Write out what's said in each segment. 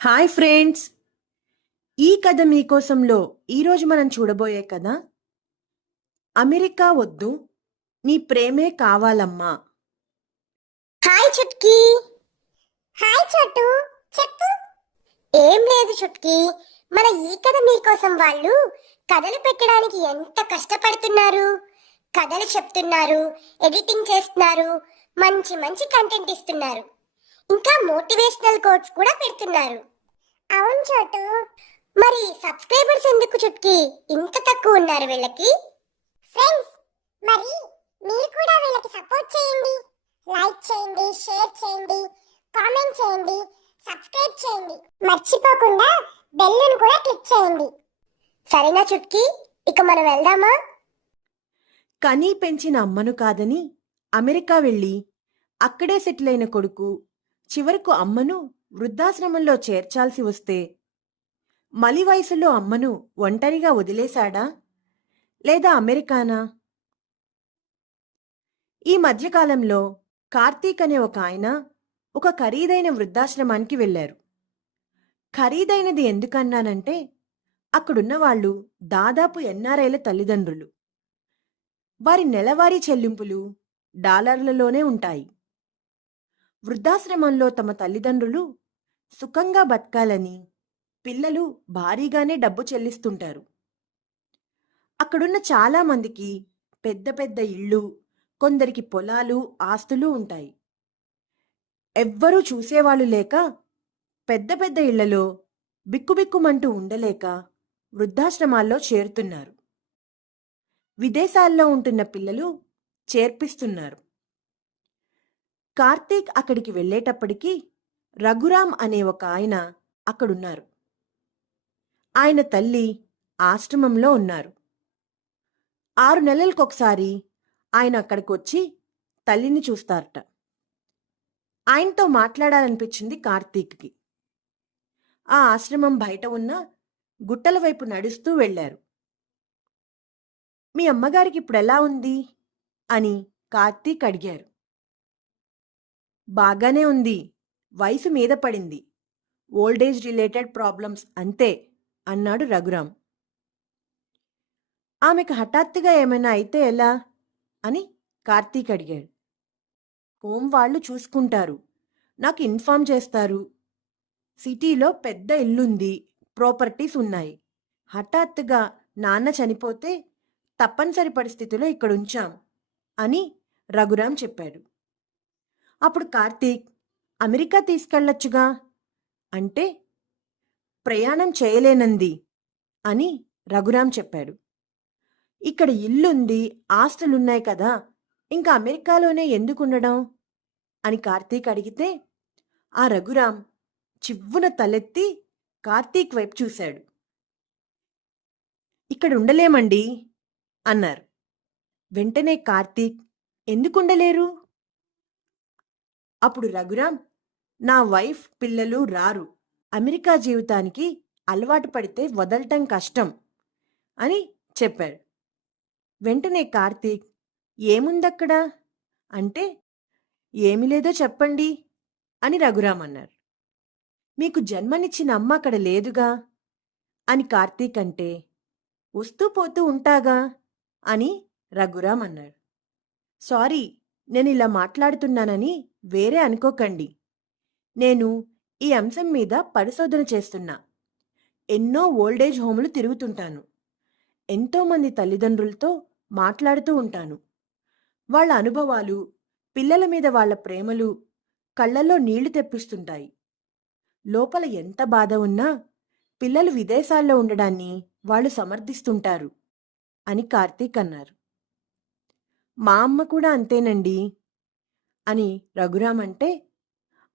Hi friends! ఈ కథ మీకోసంలో ఈరోజు మనం చూడబోయే కథ అమెరికా వద్దు నీ ప్రేమే కావాలమ్మా. హాయ్ చుట్కీ. హాయ్ చోటు. చెప్పు. ఏం లేదు చుట్కీ, మన ఈ కథ మీకోసం వాళ్ళు కథలు పెట్టడానికి ఎంత కష్టపడుతున్నారు. కథలు చెప్తున్నారు, ఎడిటింగ్ చేస్తున్నారు, మంచి మంచి కంటెంట్ ఇస్తున్నారు, ఇంకా మోటివేషనల్ కోట్స్ కూడా పెడుతున్నారు. అవును చోటు. మరి సబ్స్క్రైబర్స్ ఎందుకు చుట్కీ ఇంత తక్కువ ఉన్నారు వీళ్ళకి? ఫ్రెండ్స్, మరి మీరు కూడా వీళ్ళకి సపోర్ట్ చేయండి. లైక్ చేయండి, షేర్ చేయండి, కామెంట్ చేయండి, సబ్స్క్రైబ్ చేయండి, మర్చిపోకుండా బెల్లును కూడా క్లిక్ చేయండి. సరేనా చుట్కీ, ఇక మనం వెళ్దామా? కనీ పెంచిన అమ్మను కాదని అమెరికా వెళ్ళి అక్కడే సెటిల్ అయిన కొడుకు చివరకు అమ్మను వృద్ధాశ్రమంలో చేర్చాల్సి వస్తే మలి వయసులో అమ్మను ఒంటరిగా వదిలేశాడా లేదా అమెరికానా? ఈ మధ్యకాలంలో కార్తీక్ అనే ఒక ఆయన ఒక ఖరీదైన వృద్ధాశ్రమానికి వెళ్లారు. ఖరీదైనది ఎందుకన్నానంటే అక్కడున్న వాళ్ళు దాదాపు ఎన్ఆర్ఐల తల్లిదండ్రులు. వారి నెలవారీ చెల్లింపులు డాలర్లలోనే ఉంటాయి. వృద్ధాశ్రమంలో తమ తల్లిదండ్రులు సుఖంగా బతకాలని పిల్లలు భారీగానే డబ్బు చెల్లిస్తుంటారు. అక్కడున్న చాలామందికి పెద్ద పెద్ద ఇళ్ళు, కొందరికి పొలాలు, ఆస్తులు ఉంటాయి. ఎవ్వరూ చూసేవాళ్ళు లేక పెద్ద పెద్ద ఇళ్లలో బిక్కుబిక్కుమంటూ ఉండలేక వృద్ధాశ్రమాల్లో చేరుతున్నారు. విదేశాల్లో ఉంటున్న పిల్లలు చేర్పిస్తున్నారు. కార్తీక్ అక్కడికి వెళ్ళేటప్పటికీ రఘురాం అనే ఒక ఆయన అక్కడున్నారు. ఆయన తల్లి ఆశ్రమంలో ఉన్నారు. 6 నెలలకొకసారి ఆయన అక్కడికి వచ్చి తల్లిని చూస్తారట. ఆయనతో మాట్లాడాలనిపించింది కార్తీక్కి. ఆ ఆశ్రమం బయట ఉన్న గుట్టల వైపు నడుస్తూ వెళ్లారు. మీ అమ్మగారికి ఇప్పుడెలా ఉంది అని కార్తీక్ అడిగారు. బాగానే ఉంది, వయసు మీద పడింది, ఓల్డేజ్ రిలేటెడ్ ప్రాబ్లమ్స్ అంతే అన్నాడు రఘురాం. ఆమెకు హఠాత్తుగా ఏమైనా అయితే ఎలా అని కార్తీక్ అడిగాడు. హోమ్ వాళ్ళు చూసుకుంటారు, నాకు ఇన్ఫార్మ్ చేస్తారు. సిటీలో పెద్ద ఇల్లుంది, ప్రాపర్టీస్ ఉన్నాయి. హఠాత్తుగా నాన్న చనిపోతే తప్పనిసరి పరిస్థితిలో ఇక్కడుంచాం అని రఘురాం చెప్పాడు. అప్పుడు కార్తీక్ అమెరికా తీసుకెళ్లొచ్చుగా అంటే ప్రయాణం చేయలేనంది అని రఘురాం చెప్పాడు. ఇక్కడ ఇల్లుంది, ఆస్తులున్నాయి కదా, ఇంకా అమెరికాలోనే ఎందుకుండడం అని కార్తీక్ అడిగితే ఆ రఘురాం చివ్వున తలెత్తి కార్తీక్ వైపు చూశాడు. ఇక్కడ ఉండలేమండి అన్నారు. వెంటనే కార్తీక్ ఎందుకుండలేరు? అప్పుడు రఘురాం నా వైఫ్ పిల్లలు రారు, అమెరికా జీవితానికి అలవాటు పడితే వదలటం కష్టం అని చెప్పాడు. వెంటనే కార్తీక్ ఏముందక్కడ అంటే ఏమి లేదో చెప్పండి అని రఘురాం అన్నారు. మీకు జన్మనిచ్చిన అమ్మ అక్కడ లేదుగా అని కార్తీక్ అంటే వస్తూ పోతూ ఉంటాగా అని రఘురాం అన్నాడు. సారీ, నేను ఇలా మాట్లాడుతున్నానని వేరే అనుకోకండి. నేను ఈ అంశం మీద పరిశోధన చేస్తున్నా. ఎన్నో ఓల్డేజ్ హోములు తిరుగుతుంటాను. ఎంతోమంది తల్లిదండ్రులతో మాట్లాడుతూ ఉంటాను. వాళ్ళ అనుభవాలు, పిల్లల మీద వాళ్ళ ప్రేమలు కళ్ళల్లో నీళ్లు తెప్పిస్తుంటాయి. లోపల ఎంత బాధ ఉన్నా పిల్లలు విదేశాల్లో ఉండడాన్ని వాళ్ళు సమర్థిస్తుంటారు అని కార్తీక్ అన్నారు. మా అమ్మ కూడా అంతేనండి అని రఘురాం అంటే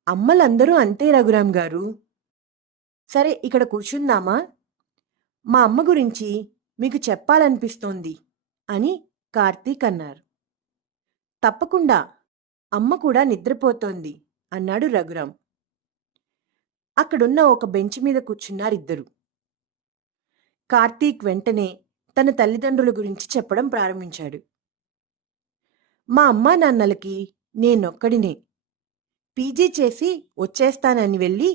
అమ్మలందరూ అంతే రఘురాం గారు. సరే, ఇక్కడ కూర్చుందామా? మా అమ్మ గురించి మీకు చెప్పాలనిపిస్తోంది అని కార్తీక్ అన్నారు. తప్పకుండా, అమ్మ కూడా నిద్రపోతోంది అన్నాడు రఘురాం. అక్కడున్న ఒక బెంచ్ మీద కూర్చున్నారిద్దరు. కార్తీక్ వెంటనే తన తల్లిదండ్రుల గురించి చెప్పడం ప్రారంభించాడు. మా అమ్మా నాన్నలకి నేనొక్కడినే. పీజీ చేసి వచ్చేస్తానని వెళ్ళి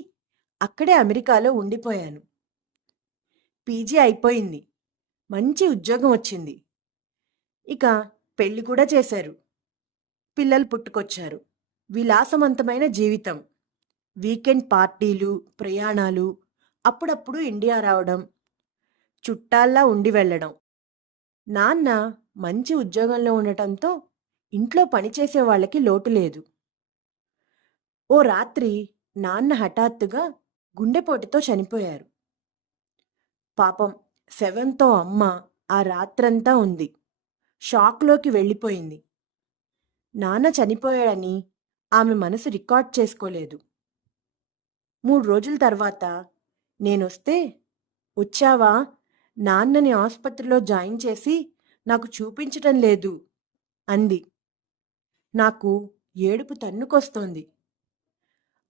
అక్కడే అమెరికాలో ఉండిపోయాను. పీజీ అయిపోయింది. మంచి ఉద్యోగం వచ్చింది. ఇక పెళ్లి కూడా చేశారు. పిల్లలు పుట్టుకొచ్చారు. విలాసవంతమైన జీవితం. వీకెండ్ పార్టీలు, ప్రయాణాలు, అప్పుడప్పుడు ఇండియా రావడం, చుట్టాల్లా ఉండి వెళ్ళడం. నాన్న మంచి ఉద్యోగంలో ఉండటంతో ఇంట్లో పనిచేసే వాళ్ళకి లోటు లేదు. ఓ రాత్రి నాన్న హఠాత్తుగా గుండెపోటుతో చనిపోయారు. పాపం శవంతో అమ్మ ఆ రాత్రంతా ఉంది. షాక్లోకి వెళ్ళిపోయింది. నాన్న చనిపోయాడని ఆమె మనసు రికార్డ్ చేసుకోలేదు. 3 రోజుల తర్వాత నేనొస్తే, "వచ్చావా? నాన్నని ఆసుపత్రిలో జాయిన్ చేసి నాకు చూపించటం లేదు" అంది. నాకు ఏడుపు తన్నుకొస్తోంది.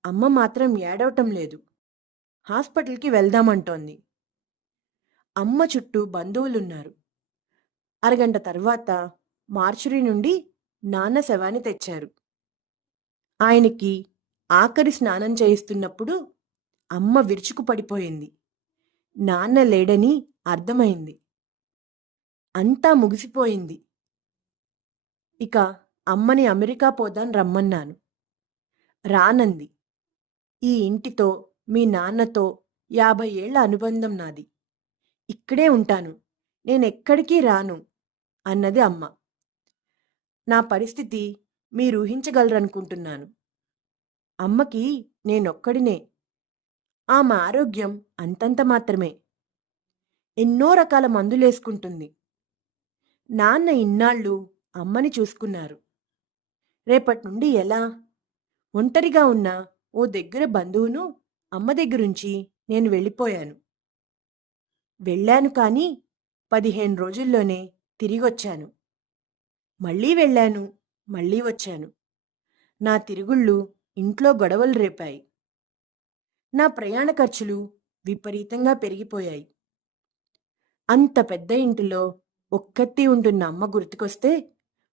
అమ్మ మాత్రం ఏడవటం లేదు. హాస్పిటల్కి వెళ్దామంటోంది. అమ్మ చుట్టూ బంధువులున్నారు. అరగంట తర్వాత మార్చురీ నుండి నాన్న శవాన్ని తెచ్చారు. ఆయనకి ఆఖరి స్నానం చేయిస్తున్నప్పుడు అమ్మ విరుచుకుపడిపోయింది. నాన్న లేడని అర్థమైంది. అంతా ముగిసిపోయింది. ఇక అమ్మని అమెరికా పోదాం రమ్మన్నాను. రానంది. ఈ ఇంటితో, మీ నాన్నతో 50 ఏళ్ల అనుబంధం నాది. ఇక్కడే ఉంటాను. నేనెక్కడికి రాను అన్నది అమ్మ. నా పరిస్థితి మీరు ఊహించగలరనుకుంటున్నాను. అమ్మకి నేనొక్కడినే. ఆమె ఆరోగ్యం అంతంత మాత్రమే. ఎన్నో రకాల మందులేసుకుంటుంది. నాన్న ఇన్నాళ్ళు అమ్మని చూసుకున్నారు. రేపట్నుండి ఎలా? ఒంటరిగా ఉన్న ఓ దగ్గర బంధువును అమ్మ దగ్గరుంచి నేను వెళ్ళిపోయాను. వెళ్ళాను కానీ 15 రోజుల్లోనే తిరిగొచ్చాను. మళ్ళీ వెళ్ళాను, మళ్ళీ వచ్చాను. నా తిరుగుళ్ళు ఇంట్లో గొడవలు రేపాయి. నా ప్రయాణ ఖర్చులు విపరీతంగా పెరిగిపోయాయి. అంత పెద్ద ఇంటిలో ఒక్కత్తి ఉంటున్న అమ్మ గుర్తుకొస్తే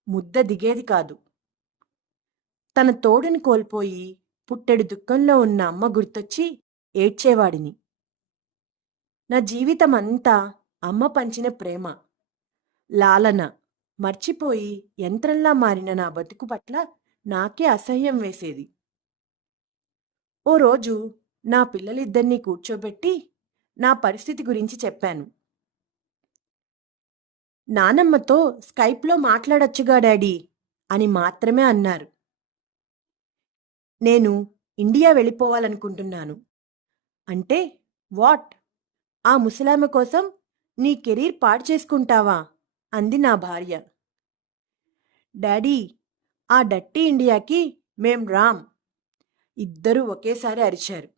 ముద్ద దిగేది కాదు. తన తోడుని కోల్పోయి పుట్టెడు దుఃఖంలో ఉన్న అమ్మ గుర్తొచ్చి ఏడ్చేవాడిని. నా జీవితమంతా అమ్మ పంచిన ప్రేమ, లాలన మర్చిపోయి యంత్రంలా మారిన నా బతుకు పట్ల నాకే అసహ్యం వేసేది. ఓ రోజు నా పిల్లలిద్దరినీ కూర్చోబెట్టి నా పరిస్థితి గురించి చెప్పాను. నానమ్మతో స్కైప్లో మాట్లాడొచ్చుగా డాడీ అని మాత్రమే అన్నారు. నేను ఇండియా వెళ్ళిపోవాలనుకుంటున్నాను. అంటే వాట్? ఆ ముసలామె కోసం నీ కెరీర్ పాడు చేసుకుంటావా? అంది నా భార్య. డాడీ, ఆ డట్టి ఇండియాకి మేం రాం. ఇద్దరూ ఒకేసారి అరిచారు.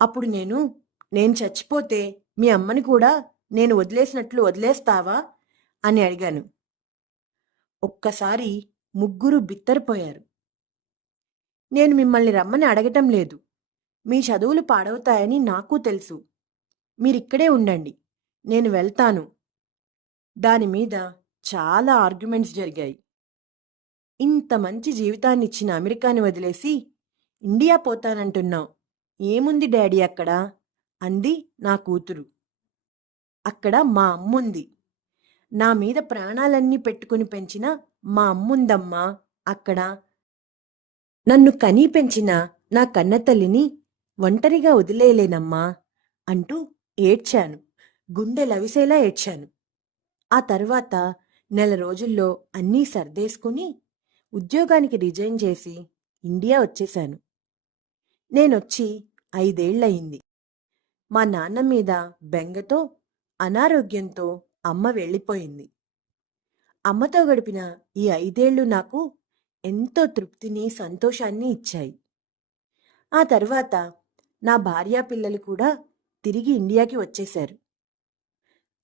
అప్పుడు నేను చచ్చిపోతే మీ అమ్మని కూడా నేను వదిలేసినట్లు వదిలేస్తావా అని అడిగాను. ఒక్కసారి ముగ్గురు బిత్తరపోయారు. నేను మిమ్మల్ని రమ్మని అడగటం లేదు. మీ చదువులు పాడవుతాయని నాకు తెలుసు. మీరిక్కడే ఉండండి, నేను వెళ్తాను. దాని మీద చాలా ఆర్గ్యుమెంట్స్ జరిగాయి. ఇంత మంచి జీవితాన్నిచ్చిన అమెరికాని వదిలేసి ఇండియా పోతానంటున్నావు. ఏముంది డాడీ అక్కడ? అంది నా కూతురు. అక్కడ మా అమ్ముంది. నా మీద ప్రాణాలన్నీ పెట్టుకుని పెంచిన మా అమ్ముందమ్మా అక్కడ. నన్ను కనీ పెంచిన నా కన్నతల్లిని ఒంటరిగా వదిలేయలేనమ్మా అంటూ ఏడ్చాను. గుండె లవిసేలా ఏడ్చాను. ఆ తర్వాత నెల రోజుల్లో అన్నీ సర్దేసుకుని ఉద్యోగానికి రిజైన్ చేసి ఇండియా వచ్చేశాను. నేనొచ్చి 5 ఏళ్లయింది. మా నాన్న మీద బెంగతో, అనారోగ్యంతో అమ్మ వెళ్ళిపోయింది. అమ్మతో గడిపిన ఈ 5 ఏళ్ళు నాకు ఎంతో తృప్తిని, సంతోషాన్ని ఇచ్చాయి. ఆ తర్వాత నా భార్యా పిల్లలు కూడా తిరిగి ఇండియాకి వచ్చేశారు.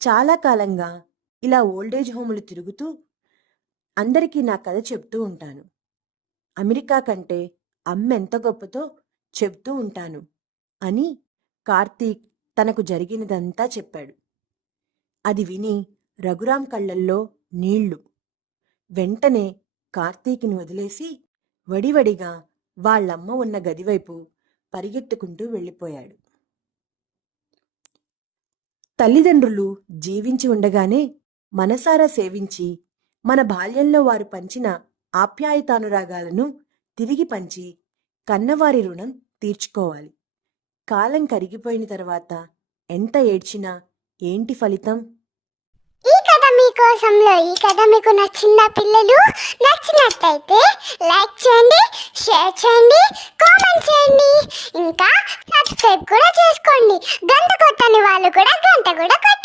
చాలా కాలంగా ఇలా ఓల్డేజ్ హోములు తిరుగుతూ అందరికీ నా కథ చెప్తూ ఉంటాను. అమెరికా కంటే అమ్మెంత గొప్పతో చెప్తూ ఉంటాను అని కార్తీక్ తనకు జరిగినదంతా చెప్పాడు. అది విని రఘురాం కళ్ళల్లో నీళ్లు. వెంటనే కార్తీక్ని వదిలేసి వడివడిగా వాళ్ళమ్మ ఉన్న గదివైపు పరిగెత్తుకుంటూ వెళ్ళిపోయాడు. తల్లిదండ్రులు జీవించి ఉండగానే మనసారా సేవించి మన బాల్యంలో వారు పంచిన ఆప్యాయతానురాగాలను తిరిగి పంచి కన్నవారి రుణం తీర్చుకోవాలి. కాలం కరిగిపోయిన తర్వాత ఎంత ఏడ్చినా ఏంటి ఫలితం? ఈ కథ మీకోసంలో ఈ కథ మీకు నచ్చిందా పిల్లలు? నచ్చినట్లయితే లైక్ చేయండి, షేర్ చేయండి, కామెంట్ చేయండి, ఇంకా సబ్స్క్రైబ్ కూడా చేసుకోండి. గంట కొట్టని వాళ్ళు కూడా గంట కూడా కొట్టండి.